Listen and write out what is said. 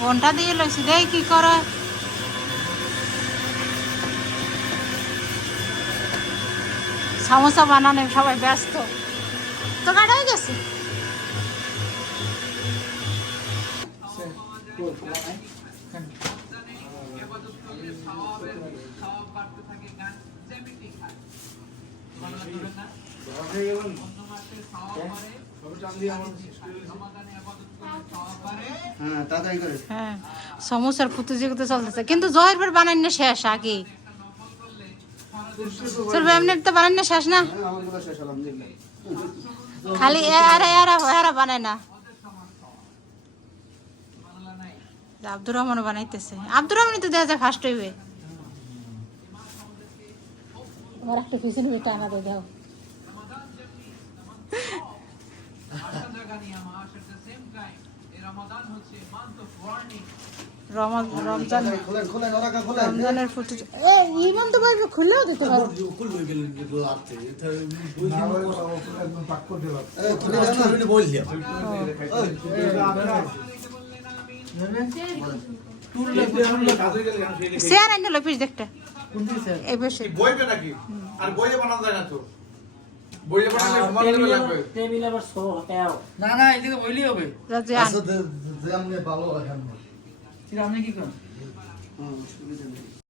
ঘন্টা দিয়ে লইছি দেই কি করে সমোসা বানানো সবাই ব্যস্ত তো কাটাই গেছে হ্যাঁ সমোসার প্রতিযোগিতা চলতেছে কিন্তু জয়ের পর বানাই না শেষ আগে চলবে এমনি তো বানাই না শেষ না খালি এরা বানায় না আব্দুর রহমানও বানাইতেছে আব্দুর রহমান তো দেখা যায় ফার্স্ট হইবে আমার একটা পিছনে বেটা আনা দিয়ে দাও রমজানের ফুটে ইমাম তো পারবে খুললেও দিতে পারবে শেয়ার আইন লো পিস দেখতে এই বসে বইবে নাকি আর বইয়ে বানানো যায় না তো বইয়ে বানালে মাল লাগবে টেবিল আবার সো এও না না এদিকে বইলি হবে আচ্ছা যে আমনে ভালো এখন কি আপনি কি করেন